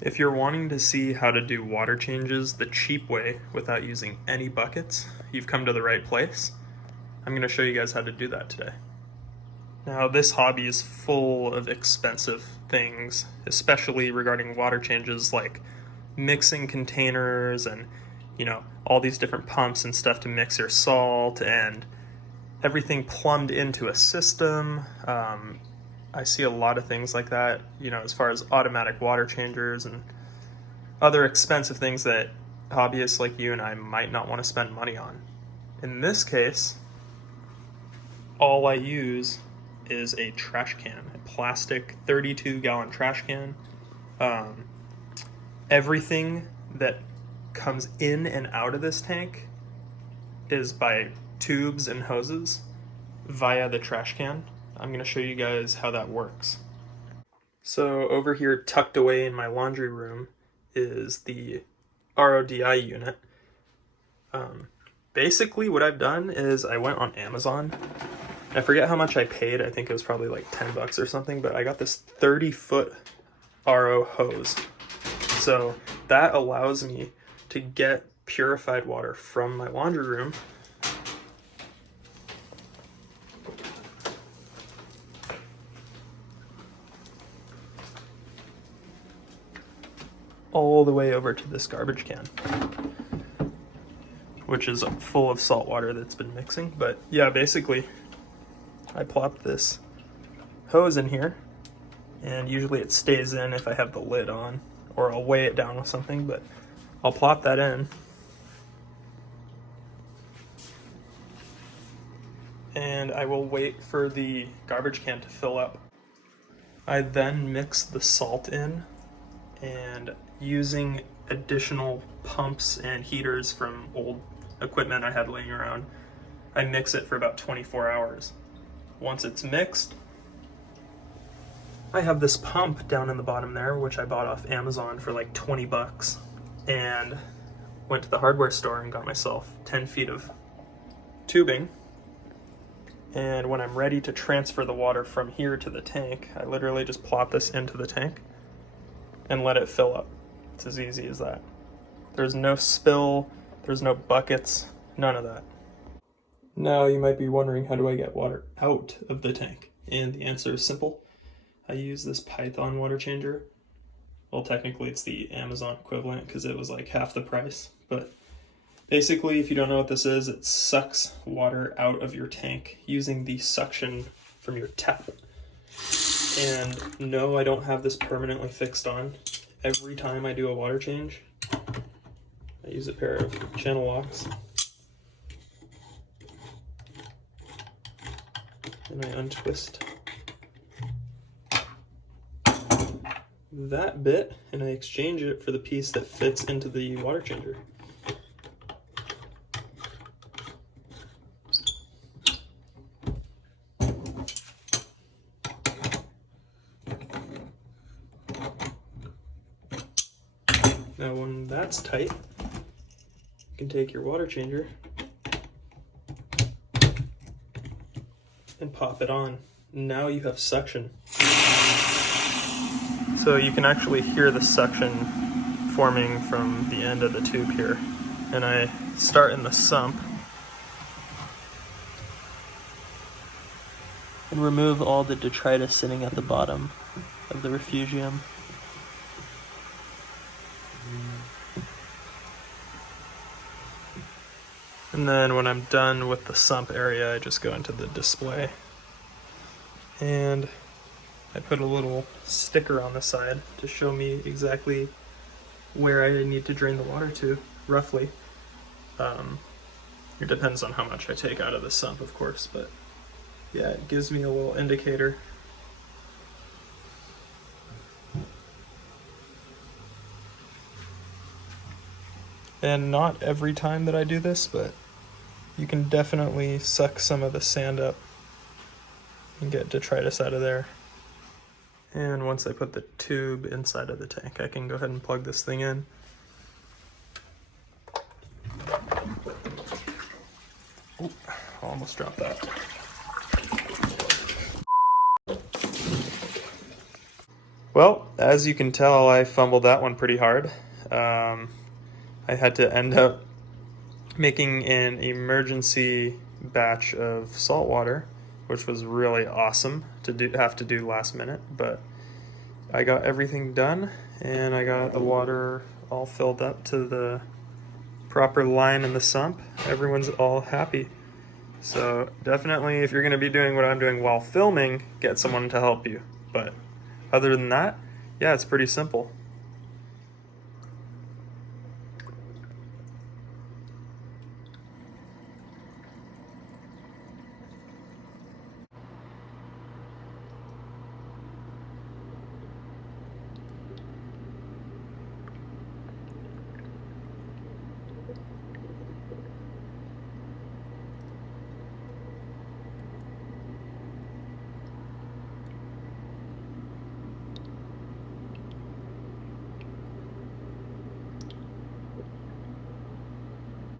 If you're wanting to see how to do water changes the cheap way without using any buckets, you've come to the right place. I'm going to show you guys how to do that today. Now, this hobby is full of expensive things, especially regarding water changes like mixing containers and, all these different pumps and stuff to mix your salt and everything plumbed into a system. I see a lot of things like that, as far as automatic water changers and other expensive things that hobbyists like you and I might not want to spend money on. In this case, all I use is a trash can, a plastic 32-gallon trash can. Everything that comes in and out of this tank is by tubes and hoses via the trash can. I'm going to show you guys how that works. So over here, tucked away in my laundry room, is the RODI unit. Basically what I've done is I went on Amazon. I forget how much I paid. I think it was probably like 10 bucks or something, but I got this 30-foot RO hose. So that allows me to get purified water from my laundry room all the way over to this garbage can, which is full of salt water that's been mixing. But yeah, basically I plop this hose in here, and usually it stays in if I have the lid on, or I'll weigh it down with something, but I'll plop that in. And I will wait for the garbage can to fill up. I then mix the salt in, and using additional pumps and heaters from old equipment I had laying around, I mix it for about 24 hours. Once it's mixed, I have this pump down in the bottom there, which I bought off Amazon for like 20 bucks, and went to the hardware store and got myself 10 feet of tubing. And when I'm ready to transfer the water from here to the tank, I literally just plop this into the tank and let it fill up. It's as easy as that. There's no spill, there's no buckets, none of that. Now you might be wondering, how do I get water out of the tank? And the answer is simple. I use this Python water changer. Well, technically it's the Amazon equivalent because it was like half the price. But basically, if you don't know what this is, it sucks water out of your tank using the suction from your tap. And no, I don't have this permanently fixed on. Every time I do a water change, I use a pair of channel locks. And I untwist that bit, and I exchange it for the piece that fits into the water changer. Now when that's tight, you can take your water changer and pop it on. Now you have suction. So you can actually hear the suction forming from the end of the tube here. And I start in the sump and remove all the detritus sitting at the bottom of the refugium. And then when I'm done with the sump area, I just go into the display. And I put a little sticker on the side to show me exactly where I need to drain the water to, roughly. It depends on how much I take out of the sump, of course, but yeah, it gives me a little indicator. And not every time that I do this, but you can definitely suck some of the sand up and get detritus out of there. And once I put the tube inside of the tank, I can go ahead and plug this thing in. Oh, I almost dropped that. Well, as you can tell, I fumbled that one pretty hard. I had to end up making an emergency batch of salt water, which was really awesome to have to do last minute, but I got everything done and I got the water all filled up to the proper line in the sump. Everyone's all happy. So definitely, if you're going to be doing what I'm doing while filming, get someone to help you. But other than that, yeah, it's pretty simple.